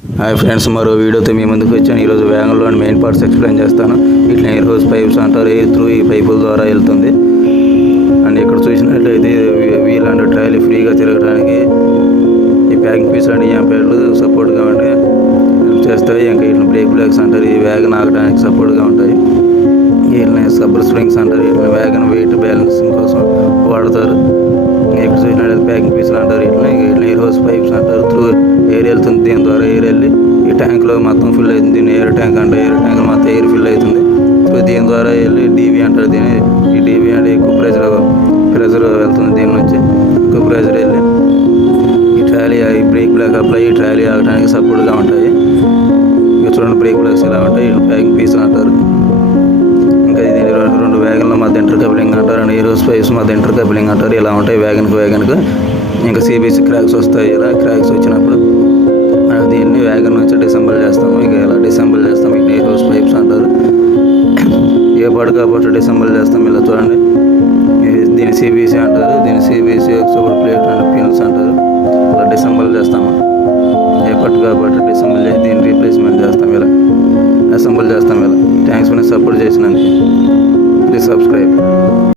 Hi friends, మరో వీడియోతో మీ ముందుకు వచ్చాను. ఈరోజు వ్యాగన్లోని మెయిన్ పార్ట్స్ ఎక్స్ప్లెయిన్ చేస్తాను. ఇట్లా ఎయిర్ హోస్ పైప్స్ అంటారు. ఎయిర్ త్రూ ఈ పైపుల ద్వారా వెళ్తుంది. అండ్ ఇక్కడ చూసినట్లయితే వీల్ అండ్ ట్రాలీ ఫ్రీగా తిరగడానికి ఈ ప్యాకింగ్ పీస్ అండ్ యాంపేర్లు సపోర్ట్గా ఉండి హెల్ప్ చేస్తాయి. ఇంకా వీటిని బ్రేక్ బ్లాక్స్ అంటారు. ఈ వ్యాగన్ ఆగడానికి సపోర్ట్గా ఉంటాయి. వీటిని సబ్బర్ స్ప్రింగ్స్ అంటారు. వీటిని వ్యాగన్ వెయిట్ బ్యాలెన్సింగ్ కోసం వాడతారు. ఇక్కడ చూసినట్లయితే ప్యాకింగ్ పీసులు అంటారు. వీటిని ఎయిర్ హోస్ పైప్స్ అంటారు. త్రూ ఎయిర్ వెళ్తుంది. దీని ద్వారా ఎయిర్ వెళ్ళి ఈ ట్యాంక్లో మొత్తం ఫిల్ అవుతుంది. దీన్ని ఎయిర్ ట్యాంక్ అంటే ఎయిర్ ట్యాంక్ మొత్తం ఎయిర్ ఫిల్ అవుతుంది. సో దీని ద్వారా వెళ్ళి డీవీ అంటారు. దీని ఈ డీవీ అంటే ఎక్కువ ప్రెజర్ వెళ్తుంది. దీని నుంచి ఎక్కువ ప్రెజర్ వెళ్ళి ఈ ట్రాలీ ఈ బ్రేక్ బ్లాక్ అప్లై ఈ ట్రాలీ ఆగడానికి సపోర్ట్గా ఉంటాయి. ఇంకా చూడండి బ్రేక్ బ్లాక్స్ ఇలా ఉంటాయి. ప్యాకింగ్ పీసులు అంటారు. ఇంకా ఇది రెండు వ్యాగన్ల మధ్య ఇంటర్ కప్లింగ్ అంటారు. అండ్ ఎయిర్ హోస్ పైప్స్ మధ్య ఇంటర్ కప్లింగ్ అంటారు. ఇలా ఉంటాయి వ్యాగన్కి. ఇంకా సిబిసి క్రాక్స్ వస్తాయి. ఇలా క్రాక్స్ వచ్చినప్పుడు దీన్ని వ్యాగన్ నుంచి డిసెంబుల్ చేస్తాము. ఇక ఇలా డిసెంబుల్ చేస్తాము. ఇక ఎయిర్ హోస్ పైప్స్ అంటారు. ఏ పాటు కాబట్టి డిసెంబుల్ చేస్తాం. ఇలా చూడండి, దీని సిబిసి అంటారు. దీని CBC super plate and pins అంటారు. ఇలా డిసెంబుల్ చేస్తాము. ఏ పాటు కాబట్టి డిసెంబుల్ చేసి దీన్ని రీప్లేస్మెంట్ చేస్తాం. ఇలా అసెంబుల్ చేస్తాం. ఇలా థ్యాంక్స్ ఫర్ సపోర్ట్ చేసినందుకు. Please subscribe.